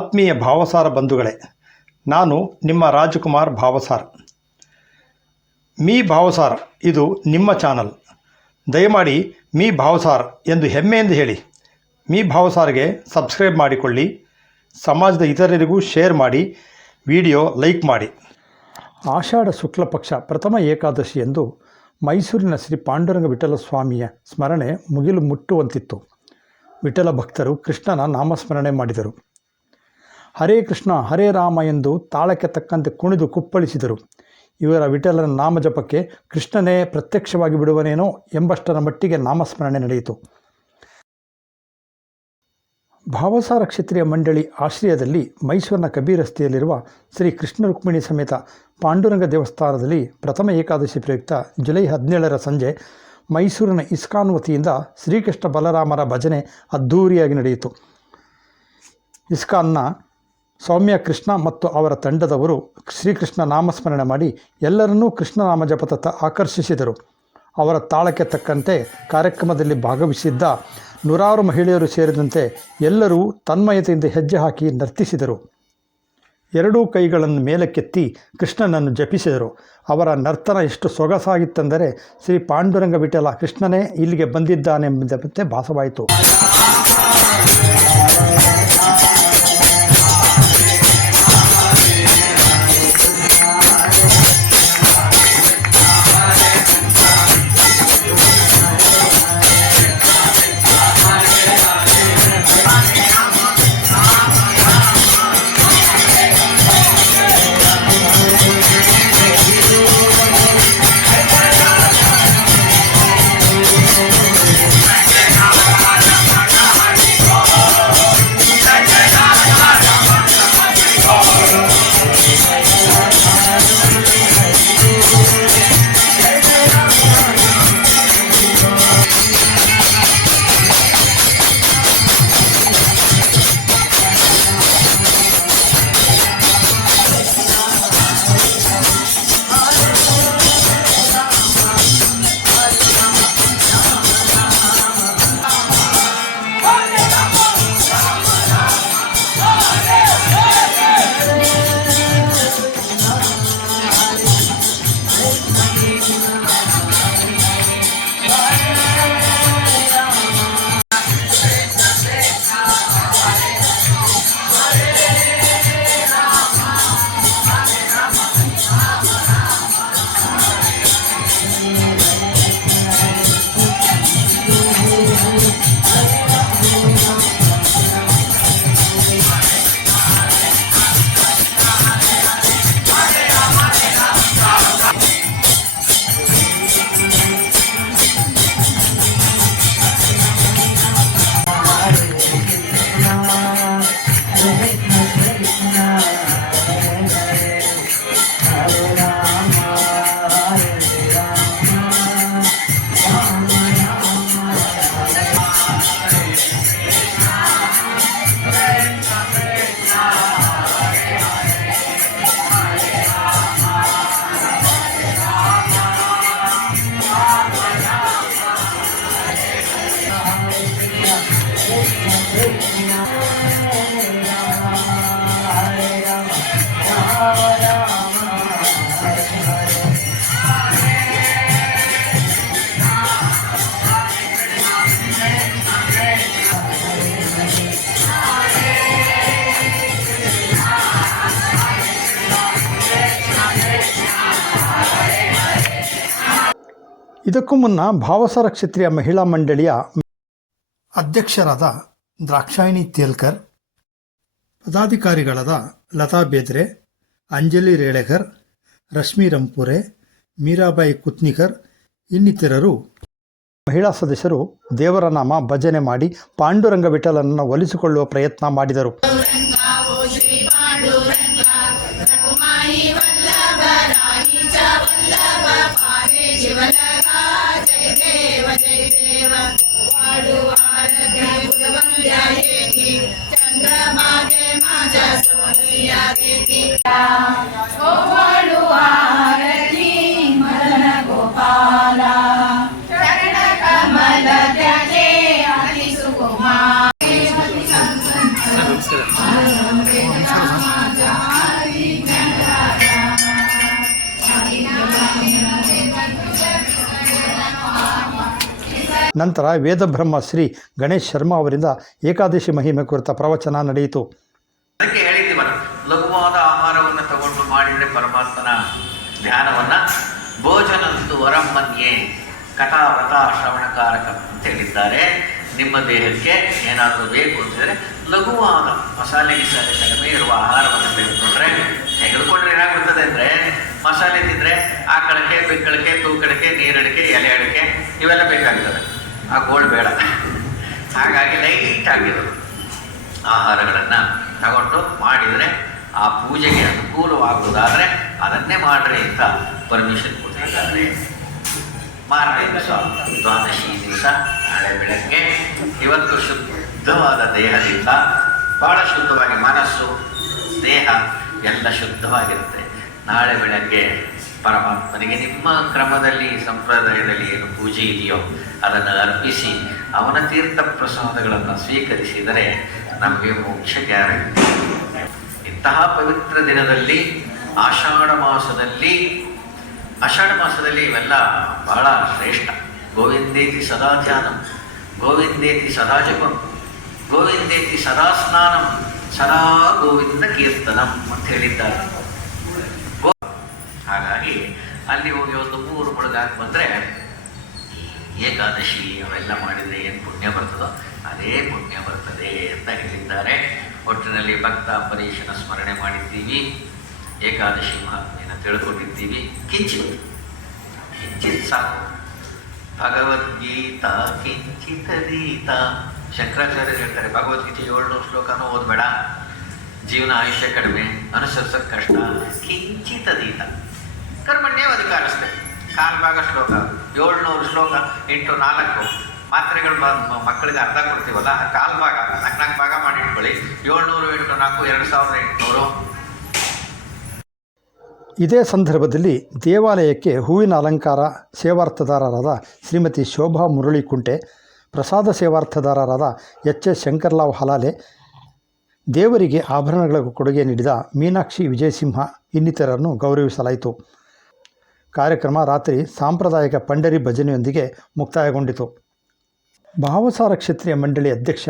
ಆತ್ಮೀಯ ಭಾವಸಾರ ಬಂಧುಗಳೇ, ನಾನು ನಿಮ್ಮ ರಾಜಕುಮಾರ್ ಭಾವಸಾರ್. ಮೀ ಭಾವಸಾರ್, ಇದು ನಿಮ್ಮ ಚಾನಲ್. ದಯಮಾಡಿ ಮೀ ಭಾವಸಾರ್ ಎಂದು ಹೆಮ್ಮೆಯಿಂದ ಹೇಳಿ. ಮೀ ಭಾವಸಾರ್ಗೆ ಸಬ್ಸ್ಕ್ರೈಬ್ ಮಾಡಿಕೊಳ್ಳಿ, ಸಮಾಜದ ಇತರರಿಗೂ ಶೇರ್ ಮಾಡಿ, ವಿಡಿಯೋ ಲೈಕ್ ಮಾಡಿ. ಆಷಾಢ ಶುಕ್ಲ ಪಕ್ಷ ಪ್ರಥಮ ಏಕಾದಶಿ ಎಂದು ಮೈಸೂರಿನ ಶ್ರೀ ಪಾಂಡುರಂಗ ವಿಠಲ ಸ್ವಾಮಿಯ ಸ್ಮರಣೆ ಮುಗಿಲು ಮುಟ್ಟುವಂತಿತ್ತು. ವಿಠಲ ಭಕ್ತರು ಕೃಷ್ಣನ ನಾಮಸ್ಮರಣೆ ಮಾಡಿದರು. ಹರೇ ಕೃಷ್ಣ, ಹರೇ ರಾಮ ಎಂದು ತಾಳಕ್ಕೆ ತಕ್ಕಂತೆ ಕುಣಿದು ಕುಪ್ಪಳಿಸಿದರು. ಇವರ ವಿಠಲನ ನಾಮಜಪಕ್ಕೆ ಕೃಷ್ಣನೇ ಪ್ರತ್ಯಕ್ಷವಾಗಿ ಬಿಡುವನೇನೋ ಎಂಬಷ್ಟರ ಮಟ್ಟಿಗೆ ನಾಮಸ್ಮರಣೆ ನಡೆಯಿತು. ಭಾವಸಾರ ಕ್ಷತ್ರಿಯ ಮಂಡಳಿ ಆಶ್ರಯದಲ್ಲಿ ಮೈಸೂರಿನ ಕಬಿ ರಸ್ತೆಯಲ್ಲಿರುವ ಶ್ರೀ ಕೃಷ್ಣ ರುಕ್ಮಿಣಿ ಸಮೇತ ಪಾಂಡುರಂಗ ದೇವಸ್ಥಾನದಲ್ಲಿ ಪ್ರಥಮ ಏಕಾದಶಿ ಪ್ರಯುಕ್ತ ಜುಲೈ ಹದಿನೇಳರ ಸಂಜೆ ಮೈಸೂರಿನ ಇಸ್ಕಾನ್ ವತಿಯಿಂದ ಶ್ರೀಕೃಷ್ಣ ಬಲರಾಮರ ಭಜನೆ ಅದ್ಧೂರಿಯಾಗಿ ನಡೆಯಿತು. ಇಸ್ಕಾನ್ನ ಸೌಮ್ಯ ಕೃಷ್ಣ ಮತ್ತು ಅವರ ತಂಡದವರು ಶ್ರೀಕೃಷ್ಣ ನಾಮಸ್ಮರಣೆ ಮಾಡಿ ಎಲ್ಲರನ್ನೂ ಕೃಷ್ಣ ನಾಮ ಜಪದತ್ತ ಆಕರ್ಷಿಸಿದರು. ಅವರ ತಾಳಕ್ಕೆ ತಕ್ಕಂತೆ ಕಾರ್ಯಕ್ರಮದಲ್ಲಿ ಭಾಗವಹಿಸಿದ್ದ ನೂರಾರು ಮಹಿಳೆಯರು ಸೇರಿದಂತೆ ಎಲ್ಲರೂ ತನ್ಮಯತೆಯಿಂದ ಹೆಜ್ಜೆ ಹಾಕಿ ನರ್ತಿಸಿದರು. ಎರಡೂ ಕೈಗಳನ್ನು ಮೇಲಕ್ಕೆತ್ತಿ ಕೃಷ್ಣನನ್ನು ಜಪಿಸಿದರು. ಅವರ ನರ್ತನ ಎಷ್ಟು ಸೊಗಸಾಗಿತ್ತೆಂದರೆ ಶ್ರೀ ಪಾಂಡುರಂಗ ವಿಠಲ ಕೃಷ್ಣನೇ ಇಲ್ಲಿಗೆ ಬಂದಿದ್ದಾನೆಂಬಂತೆ ಭಾಸವಾಯಿತು. ಇದಕ್ಕೂ ಮುನ್ನ ಭಾವಸಾರ ಕ್ಷೇತ್ರೀಯ ಮಹಿಳಾ ಮಂಡಳಿಯ ಅಧ್ಯಕ್ಷರಾದ ದ್ರಾಕ್ಷಾಯಿಣಿ ತೇಲ್ಕರ್ ಪದಾಧಿಕಾರಿಗಳಾದ ಲತಾ ಬೇದ್ರೆ ಅಂಜಲಿ ರೇಳೆಕರ್ ರಶ್ಮಿ ರಂಪುರೆ ಮೀರಾಬಾಯಿ ಕುತ್ನಿಕರ್ ಇನ್ನಿತರರು. ಮಹಿಳಾ ಸದಸ್ಯರು ದೇವರ ನಾಮ ಭಜನೆ ಮಾಡಿ ಪಾಂಡುರಂಗ ವಿಠಲನನ್ನು ಒಲಿಸಿಕೊಳ್ಳುವ ಪ್ರಯತ್ನ ಮಾಡಿದರು. ನಮಸ್ಕಾರ ನಂತರ ವೇದಬ್ರಹ್ಮ ಶ್ರೀ ಗಣೇಶ್ ಶರ್ಮಾ ಅವರಿಂದ ಏಕಾದಶಿ ಮಹಿಮೆ ಕುರಿತ ಪ್ರವಚನ ನಡೆಯಿತು. ಅದಕ್ಕೆ ಹೇಳಿದ್ದೀವಲ್ಲ, ಲಘುವಾದ ಆಹಾರವನ್ನು ತಗೊಂಡು ಮಾಡಿದರೆ ಪರಮಾತ್ಮನ ಧ್ಯಾನವನ್ನು ಭೋಜನಂತು ವರಮ್ಮನ್ಯೇ ಕಥಾ ವ್ರತ ಶ್ರವಣಕಾರಕ ಅಂತ ಹೇಳಿದ್ದಾರೆ. ನಿಮ್ಮ ದೇಹಕ್ಕೆ ಏನಾದರೂ ಬೇಕು ಅಂತಂದರೆ ಲಘುವಾದ ಮಸಾಲೆ ಗಿಸಾಲೆ ಕಡಿಮೆ ಇರುವ ಆಹಾರವನ್ನು ತೆಗೆದುಕೊಂಡ್ರೆ ತೆಗೆದುಕೊಂಡ್ರೆ ಏನಾಗ್ಬಿಡ್ತದೆ ಅಂದರೆ ಮಸಾಲೆ ತಿಂದರೆ ಆಕಳಕ್ಕೆ, ಬೆಕ್ಕಳಕ್ಕೆ ತೂಕಡಕೆ ನೀರಡಿಕೆ ಎಲೆ ಅಡಿಕೆ ಇವೆಲ್ಲ ಬೇಕಾಗ್ತದೆ. ಆ ಗೋಲ್ಡ್ ಬೇಡ. ಹಾಗಾಗಿ ಲೈಟ್ ಆಗಿರೋದು ಆಹಾರಗಳನ್ನು ತಗೊಂಡು ಮಾಡಿದರೆ ಆ ಪೂಜೆಗೆ ಅನುಕೂಲವಾಗುವುದಾದರೆ ಅದನ್ನೇ ಮಾಡ್ರಿ ಅಂತ ಪರ್ಮಿಷನ್ ಕೊಟ್ಟಿದ್ದಾರೆ. ಮಾರನೇ ದಿವಸ, ದ್ವಾದಶಿ ದಿವಸ, ನಾಳೆ ಬೆಳಗ್ಗೆ. ಇವತ್ತು ಶುದ್ಧವಾದ ದೇಹದಿಂದ ಭಾಳ ಶುದ್ಧವಾಗಿ ಮನಸ್ಸು, ದೇಹ ಎಲ್ಲ ಶುದ್ಧವಾಗಿರುತ್ತೆ. ನಾಳೆ ಬೆಳಗ್ಗೆ ಪರಮಾತ್ಮನಿಗೆ ನಿಮ್ಮ ಕ್ರಮದಲ್ಲಿ ಸಂಪ್ರದಾಯದಲ್ಲಿ ಏನು ಪೂಜೆ ಇದೆಯೋ ಅದನ್ನು ಅರ್ಪಿಸಿ ಅವನ ತೀರ್ಥ ಪ್ರಸಾದಗಳನ್ನು ಸ್ವೀಕರಿಸಿದರೆ ನಮಗೆ ಮೋಕ್ಷ ಗ್ಯಾರಂಟಿ. ಇಂತಹ ಪವಿತ್ರ ದಿನದಲ್ಲಿ, ಆಷಾಢ ಮಾಸದಲ್ಲಿ ಆಷಾಢ ಮಾಸದಲ್ಲಿ ಇವೆಲ್ಲ ಬಹಳ ಶ್ರೇಷ್ಠ. ಗೋವಿಂದೇತಿ ಸದಾ ಧ್ಯಾನಂ, ಗೋವಿಂದೇತಿ ಸದಾ ಜಪಂ, ಗೋವಿಂದೇತಿ ಸದಾ ಸ್ನಾನಂ, ಸದಾ ಗೋವಿಂದ ಕೀರ್ತನಂ ಅಂತ ಹೇಳಿದ್ದಾರೆ. ಹಾಗಾಗಿ ಅಲ್ಲಿ ಹೋಗಿ ಒಂದು ಮೂರು ಮುಳುಗಾಕ್ ಬಂದರೆ ಏಕಾದಶಿ ಅವೆಲ್ಲ ಮಾಡಿದರೆ ಏನು ಪುಣ್ಯ ಬರ್ತದೋ ಅದೇ ಪುಣ್ಯ ಬರ್ತದೆ ಅಂತ ಹೇಳಿದ್ದಾರೆ. ಒಟ್ಟಿನಲ್ಲಿ ಭಕ್ತ ಪರೀಶನ ಸ್ಮರಣೆ ಮಾಡಿದ್ದೀವಿ. ಏಕಾದಶಿ ಮಹಾತ್ಮೆಯನ್ನು ತಿಳ್ಕೊಂಡಿದ್ದೀವಿ ಕಿಂಚಿತ್ ಕಿಂಚಿತ್ ಸಾಕು. ಭಗವದ್ಗೀತಾ ಕಿಂಚಿತದೀತ ಶಂಕರಾಚಾರ್ಯರು ಹೇಳ್ತಾರೆ, ಭಗವದ್ಗೀತೆ ಏಳ್ನೂರು ಶ್ಲೋಕನೂ ಓದ್ಬೇಡ. ಜೀವನ ಆಯುಷ್ಯ ಕಡಿಮೆ, ಅನುಸರಿಸೋದು ಕಷ್ಟ. ಕಿಂಚಿತದೀತ ಕರ್ಮಣ್ಯ ಅಧಿಕಾರಿಸ್ತದೆ ಕಾಲು ಭಾಗ ಶ್ಲೋಕ, ಏಳ್ನೂರು ಶ್ಲೋಕ, ಎಂಟು ನಾಲ್ಕು. ಮಾತ್ರೆಗಳು ಮಕ್ಕಳಿಗೆ ಅರ್ಥ ಕೊಡ್ತೀವಲ್ಲ, ಕಾಲು ಭಾಗ, ನಾಲ್ಕು ನಾಲ್ಕು ಭಾಗ ಮಾಡಿ ಇಟ್ಕೊಳ್ಳಿ. ಏಳ್ನೂರು, ಎಂಟು ನಾಲ್ಕು, ಎರಡು ಸಾವಿರದ ಎಂಟುನೂರು. ಇದೇ ಸಂದರ್ಭದಲ್ಲಿ ದೇವಾಲಯಕ್ಕೆ ಹೂವಿನ ಅಲಂಕಾರ ಸೇವಾರ್ಥದಾರರಾದ ಶ್ರೀಮತಿ ಶೋಭಾ ಮುರಳಿ ಕುಂಟೆ ಪ್ರಸಾದ ಸೇವಾರ್ಥದಾರರಾದ ಎಚ್ ಎಸ್ ಶಂಕರ್ಲಾವ್ ಹಲಾಲೆ, ದೇವರಿಗೆ ಆಭರಣಗಳ ಕೊಡುಗೆ ನೀಡಿದ ಮೀನಾಕ್ಷಿ ವಿಜಯಸಿಂಹ ಇನ್ನಿತರರನ್ನು ಗೌರವಿಸಲಾಯಿತು. ಕಾರ್ಯಕ್ರಮ ರಾತ್ರಿ ಸಾಂಪ್ರದಾಯಿಕ ಪಂಡರಿ ಭಜನೆಯೊಂದಿಗೆ ಮುಕ್ತಾಯಗೊಂಡಿತು. ಭಾವಸಾರ ಕ್ಷೇತ್ರೀಯ ಮಂಡಳಿ ಅಧ್ಯಕ್ಷ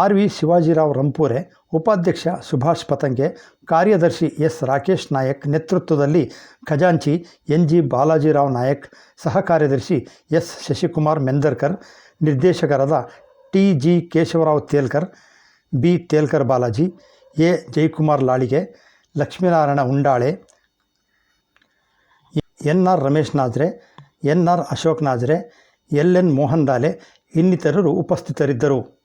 ಆರ್ ವಿ ಶಿವಾಜಿರಾವ್ ರಂಪೂರೆ, ಉಪಾಧ್ಯಕ್ಷ ಸುಭಾಷ್ ಪತಂಗೆ, ಕಾರ್ಯದರ್ಶಿ ಎಸ್ ರಾಕೇಶ್ ನಾಯಕ್ ನೇತೃತ್ವದಲ್ಲಿ ಖಜಾಂಚಿ ಎನ್ ಜಿ ಬಾಲಾಜಿರಾವ್ ನಾಯಕ್ ಸಹ ಕಾರ್ಯದರ್ಶಿ ಎಸ್ ಶಶಿಕುಮಾರ್ ಮೆಂದರ್ಕರ್, ನಿರ್ದೇಶಕರಾದ T G Keshavarao Telkar, B Telkar Balaji, A Jayakumar Lalige, Lakshminarayana Undale N R Ramesh Najre N R Ashok Najre L N Mohan Dale ಇನ್ನಿತರರು ಉಪಸ್ಥಿತರಿದ್ದರು.